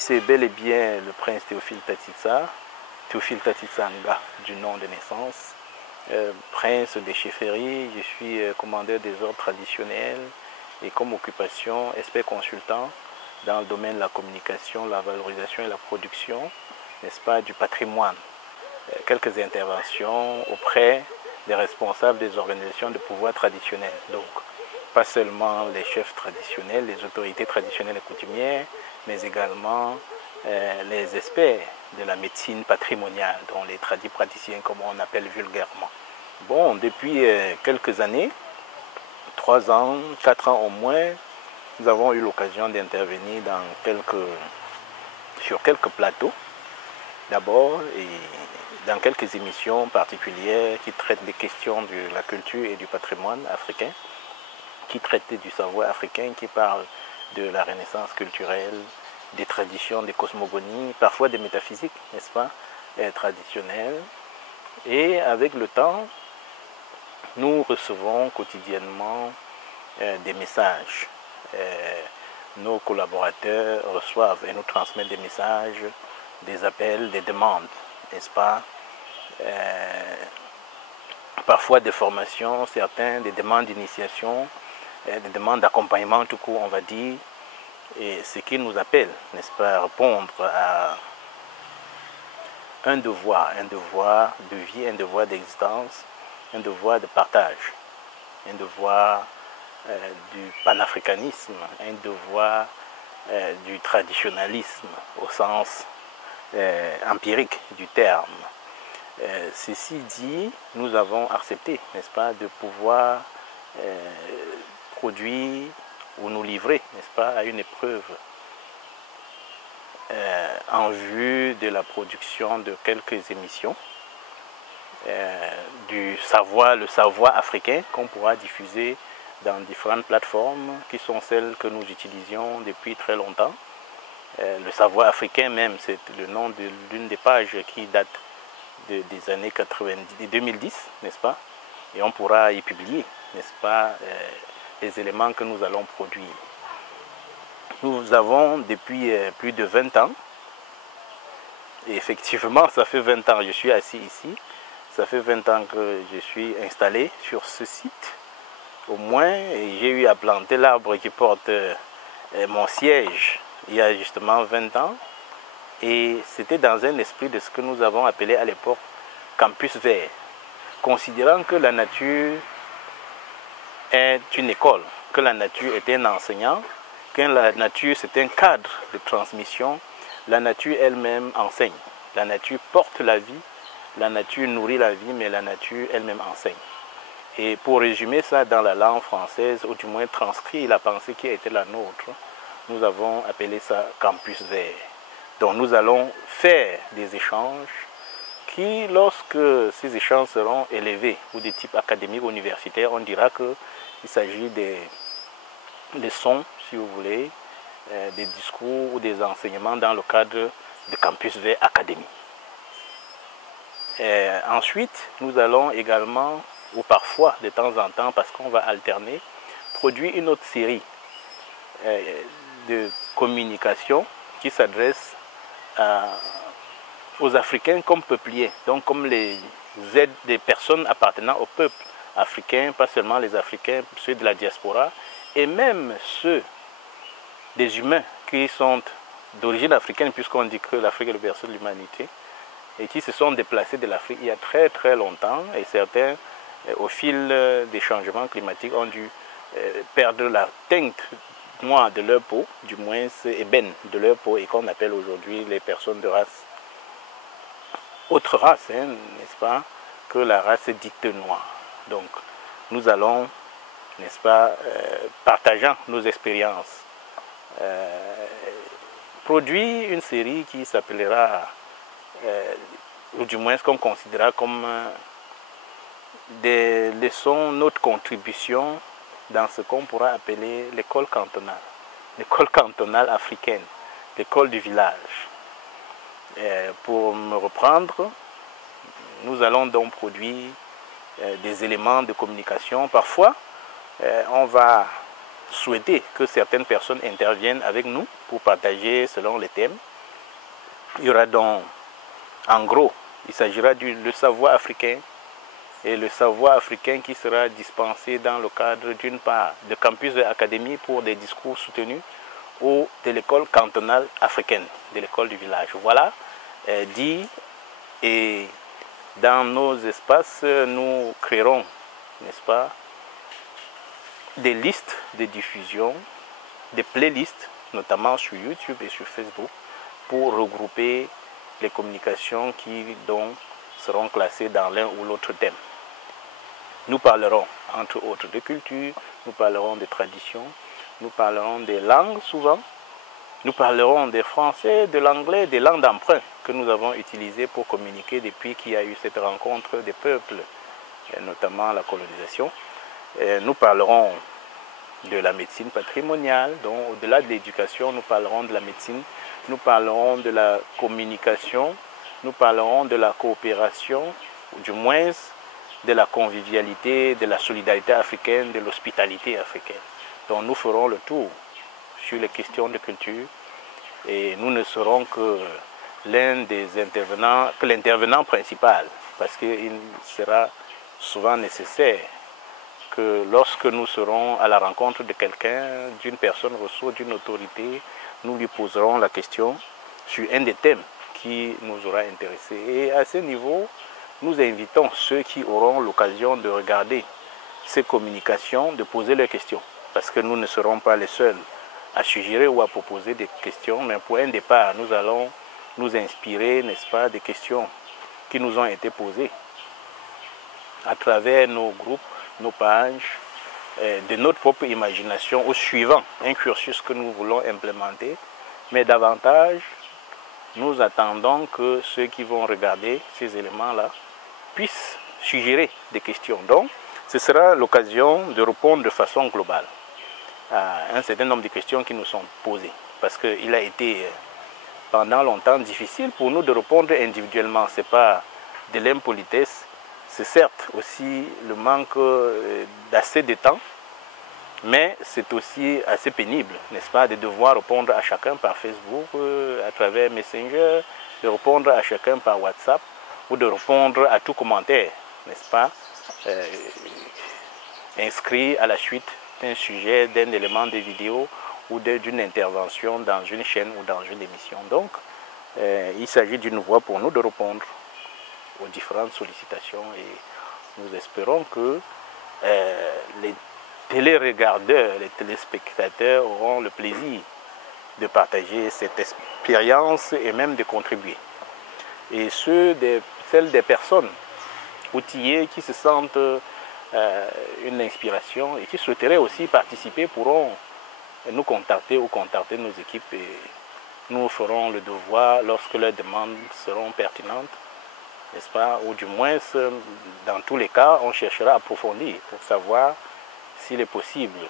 C'est bel et bien le prince Théophile Tatitsanga du nom de naissance, prince des chefferies. Je suis commandeur des ordres traditionnels et comme occupation expert consultant dans le domaine de la communication, la valorisation et la production, n'est-ce pas, du patrimoine. Quelques interventions auprès des responsables des organisations de pouvoir traditionnels. Donc, pas seulement les chefs traditionnels, les autorités traditionnelles et coutumières, mais également les experts de la médecine patrimoniale, dont les praticiens, comme on appelle vulgairement. Bon, depuis quelques années, 3 ans, 4 ans au moins, nous avons eu l'occasion d'intervenir sur quelques plateaux, d'abord, et dans quelques émissions particulières qui traitent des questions de la culture et du patrimoine africain, qui traitent du savoir africain, qui parlent de la renaissance culturelle, des traditions, des cosmogonies, parfois des métaphysiques, n'est-ce pas, traditionnelles. Et avec le temps, nous recevons quotidiennement des messages. Nos collaborateurs reçoivent et nous transmettent des messages, des appels, des demandes, n'est-ce pas, parfois des formations, certains, des demandes d'initiation, des demandes d'accompagnement, tout court, on va dire, et ce qui nous appelle, n'est-ce pas, à répondre à un devoir de vie, un devoir d'existence, un devoir de partage, un devoir du panafricanisme, un devoir du traditionnalisme au sens empirique du terme. Ceci dit, nous avons accepté, n'est-ce pas, de pouvoir produire ou nous livrer, n'est-ce pas, à une épreuve en vue de la production de quelques émissions le savoir africain qu'on pourra diffuser dans différentes plateformes qui sont celles que nous utilisions depuis très longtemps. Le savoir africain même, c'est le nom de l'une des pages qui date des années 2010, n'est-ce pas? Et on pourra y publier, n'est-ce pas, les éléments que nous allons produire. Nous avons depuis plus de 20 ans, et effectivement ça fait 20 ans que je suis assis ici, ça fait 20 ans que je suis installé sur ce site, au moins, et j'ai eu à planter l'arbre qui porte mon siège il y a justement 20 ans, et c'était dans un esprit de ce que nous avons appelé à l'époque campus vert, considérant que la nature est une école, que la nature est un enseignant, que la nature c'est un cadre de transmission, la nature elle-même enseigne, la nature porte la vie, la nature nourrit la vie, mais la nature elle-même enseigne. Et pour résumer ça dans la langue française, ou du moins transcrire la pensée qui a été la nôtre, nous avons appelé ça campus vert. Donc nous allons faire des échanges qui, lorsque ces échanges seront élevés ou de type académique ou universitaire, on dira qu'il s'agit des leçons, si vous voulez, des discours ou des enseignements dans le cadre de Campus Vert Académie. Ensuite, nous allons également, ou parfois de temps en temps, parce qu'on va alterner, produire une autre série de communication qui s'adresse aux Africains comme peupliers, donc comme les aides des personnes appartenant au peuple africain, pas seulement les Africains, ceux de la diaspora, et même ceux des humains qui sont d'origine africaine, puisqu'on dit que l'Afrique est le berceau de l'humanité, et qui se sont déplacés de l'Afrique il y a très très longtemps, et certains, au fil des changements climatiques, ont dû perdre la teinte noire de leur peau, du moins ébène de leur peau, et qu'on appelle aujourd'hui les personnes de race, autre race, hein, n'est-ce pas, que la race dite noire. Donc, nous allons, n'est-ce pas, partageant nos expériences, produire une série qui s'appellera, ou du moins ce qu'on considérera comme des leçons, notre contribution dans ce qu'on pourra appeler l'école cantonale africaine, l'école du village. Pour me reprendre, nous allons donc produire des éléments de communication. Parfois, on va souhaiter que certaines personnes interviennent avec nous pour partager selon les thèmes. Il y aura donc, en gros, il s'agira du savoir africain, et le savoir africain qui sera dispensé dans le cadre d'une part de campus de l'académie pour des discours soutenus ou de l'école cantonale africaine, de l'école du village. Voilà, dit, et dans nos espaces, nous créerons, n'est-ce pas, des listes de diffusion, des playlists, notamment sur YouTube et sur Facebook, pour regrouper les communications qui donc seront classées dans l'un ou l'autre thème. Nous parlerons, entre autres, de culture, nous parlerons de traditions, nous parlerons des langues souvent, nous parlerons des français, de l'anglais, des langues d'emprunt que nous avons utilisées pour communiquer depuis qu'il y a eu cette rencontre des peuples, notamment la colonisation. Nous parlerons de la médecine patrimoniale, donc au-delà de l'éducation, nous parlerons de la médecine, nous parlerons de la communication, nous parlerons de la coopération, ou du moins de la convivialité, de la solidarité africaine, de l'hospitalité africaine. Donc nous ferons le tour sur les questions de culture et nous ne serons que l'un des intervenants, que l'intervenant principal, parce qu'il sera souvent nécessaire que lorsque nous serons à la rencontre de quelqu'un, d'une personne ressource, d'une autorité, nous lui poserons la question sur un des thèmes qui nous aura intéressés. Et à ce niveau, nous invitons ceux qui auront l'occasion de regarder ces communications, de poser leurs questions. Parce que nous ne serons pas les seuls à suggérer ou à proposer des questions, mais pour un départ, nous allons nous inspirer, n'est-ce pas, des questions qui nous ont été posées à travers nos groupes, nos pages, de notre propre imagination au suivant un cursus que nous voulons implémenter. Mais davantage, nous attendons que ceux qui vont regarder ces éléments-là puissent suggérer des questions. Donc, ce sera l'occasion de répondre de façon globale à un certain nombre de questions qui nous sont posées. Parce qu'il a été pendant longtemps difficile pour nous de répondre individuellement. Ce n'est pas de l'impolitesse, c'est certes aussi le manque d'assez de temps, mais c'est aussi assez pénible, n'est-ce pas, de devoir répondre à chacun par Facebook, à travers Messenger, de répondre à chacun par WhatsApp, ou de répondre à tout commentaire, n'est-ce pas, inscrit à la suite d'un sujet, d'un élément de vidéo ou d'une intervention dans une chaîne ou dans une émission. Donc, il s'agit d'une voie pour nous de répondre aux différentes sollicitations et nous espérons que les téléregardeurs, les téléspectateurs auront le plaisir de partager cette expérience et même de contribuer. Et celles des personnes outillées qui se sentent une inspiration et qui souhaiteraient aussi participer pourront nous contacter ou contacter nos équipes et nous ferons le devoir lorsque leurs demandes seront pertinentes, n'est-ce pas, ou du moins dans tous les cas on cherchera à approfondir pour savoir s'il est possible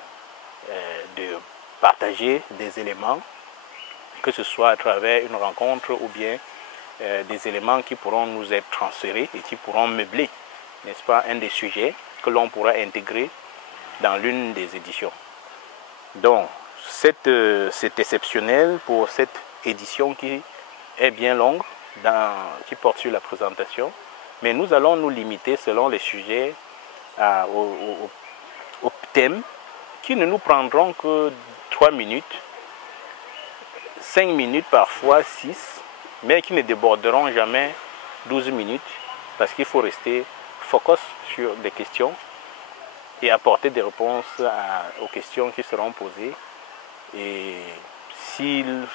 de partager des éléments, que ce soit à travers une rencontre ou bien des éléments qui pourront nous être transférés et qui pourront meubler, n'est-ce pas, un des sujets que l'on pourra intégrer dans l'une des éditions. Donc, c'est exceptionnel pour cette édition qui est bien longue, qui porte sur la présentation, mais nous allons nous limiter selon les sujets au thème qui ne nous prendront que 3 minutes, 5 minutes parfois 6, mais qui ne déborderont jamais 12 minutes parce qu'il faut rester focus sur des questions et apporter des réponses aux questions qui seront posées. Et s'il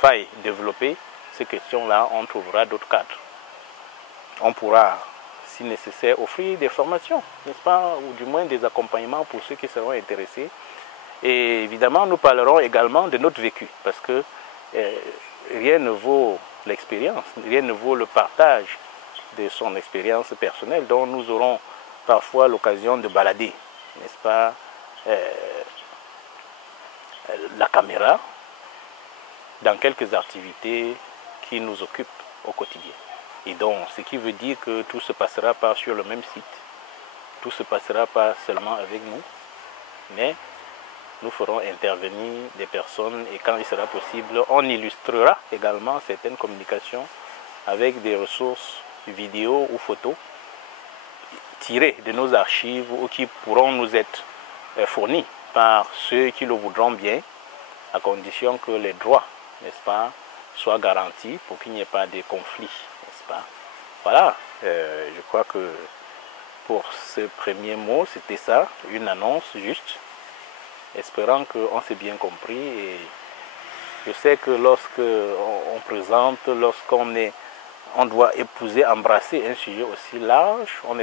faille développer ces questions-là, on trouvera d'autres cadres. On pourra, si nécessaire, offrir des formations, n'est-ce pas, ou du moins des accompagnements pour ceux qui seront intéressés. Et évidemment, nous parlerons également de notre vécu, parce que rien ne vaut l'expérience, rien ne vaut le partage de son expérience personnelle, dont nous aurons parfois l'occasion de balader, n'est-ce pas, la caméra dans quelques activités qui nous occupent au quotidien. Et donc, ce qui veut dire que tout se passera pas sur le même site, tout se passera pas seulement avec nous, mais nous ferons intervenir des personnes et quand il sera possible, on illustrera également certaines communications avec des ressources vidéo ou photos tirées de nos archives ou qui pourront nous être fournies par ceux qui le voudront bien, à condition que les droits, n'est-ce pas, soient garantis pour qu'il n'y ait pas de conflit, n'est-ce pas. Voilà, je crois que pour ce premier mot, c'était ça, une annonce juste, espérant qu'on s'est bien compris. Et je sais que lorsque on présente, on doit épouser, embrasser un sujet aussi large, on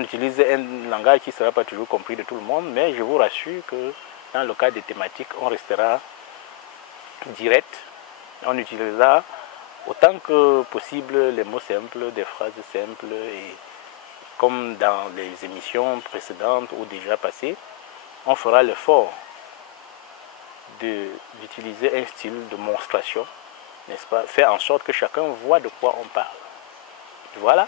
utilise un langage qui ne sera pas toujours compris de tout le monde, mais je vous rassure que dans le cas des thématiques, on restera direct, on utilisera autant que possible les mots simples, des phrases simples, et comme dans les émissions précédentes ou déjà passées, on fera l'effort d'utiliser un style de monstration, n'est-ce pas, faire en sorte que chacun voit de quoi on parle. Voilà,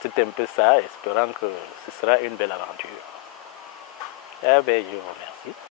c'est un peu ça, espérant que ce sera une belle aventure. Eh bien, je vous remercie.